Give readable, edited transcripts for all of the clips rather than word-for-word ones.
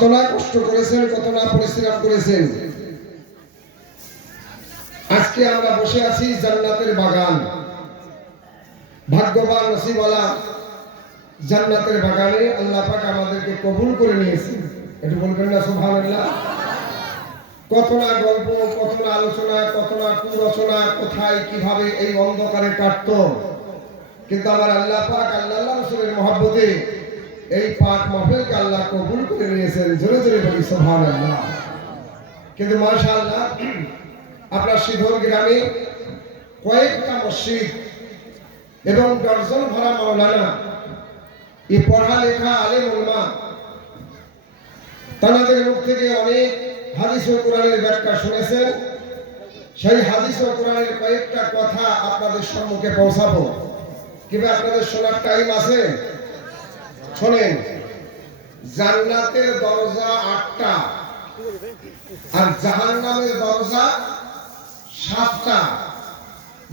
কত না কষ্ট করেছেন, কত না পরিশ্রম করেছেন। আজকে আমরা বসে আছি জান্নাতের বাগান। ভাগ্যবান নসিবওয়ালা জান্নাতের বাগানে আল্লাহ পাক আমাদেরকে কবুল করে নিয়েছেন। একটু বলবেন না সুবহানাল্লাহ। কত না গল্প, কত না আলোচনা, কত না কুরচনা, কোথায় কিভাবে এই অন্ধকারে কাটতো, কিন্তু আমার আল্লাহ পাক আল্লাহ রাসূলের মহব্বতে এই পাক মাহফিলকে আল্লাহ কবুল করে নিয়েছেন। জোরে জোরে বলি সুবহানাল্লাহ। কিন্তু মাশাআল্লাহ আপনার সিধর গ্রামে কয়েকটা মসজিদ এবং দর্জন ভরা মাওলানা, এই পড়ালেখা আলেম উলামা, তাদের মুখ থেকে অনেক হাদিস ও কোরআনের ব্যাখ্যা শুনেছেন। সেই হাদিস ও কোরআনের কয়েকটা কথা আপনাদের সম্মুখে পৌঁছাবো। কিভাবে আপনাদের শোনার টাইম আছে? শোনেন, জান্নাতের দরজা 8টা আর জাহান্নামের দরজা 7টা।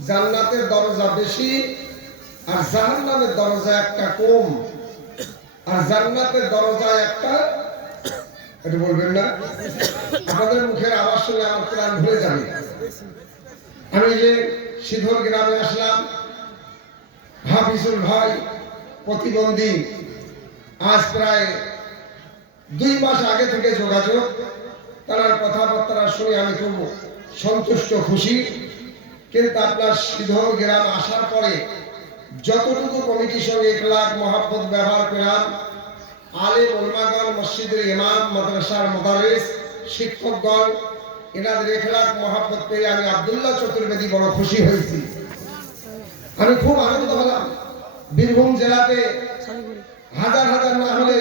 জান্নাতের দরজা বেশি আর জাহান্নামের দরজা একটা কম। আর জান্নাতের দরজা একটা, এটা বলবেন না, আপনাদের মুখের আওয়াজ শুনে আমার প্রাণ ভরে যাবে। আমি যে সিধর গ্রামে আসলাম, হাফিজুল ভাই প্রতিবন্ধী, আজ প্রায় 2 মাস আগে থেকে যোগাযোগ, তার কথাবার্তা শুনে আমি খুব সন্তুষ্ট, খুশি। কিন্তু আপনার সিধর গ্রাম আসার পরে যতটুকু কমিটির সঙ্গে ইখলাক মহব্বত ব্যবহার করলাম, আলেম উলামাগণ, মসজিদের ইমাম, মাদ্রাসার মুদারিস, শিক্ষকগণ, এনাদের ইখলাক মহব্বত পেয়ে আমি আব্দুল্লাহ চতুর্বেদী বড় খুশি হয়েছি। আমি খুব আনন্দ হলাম। বীরভূম জেলাতে হাজার হাজার না হলে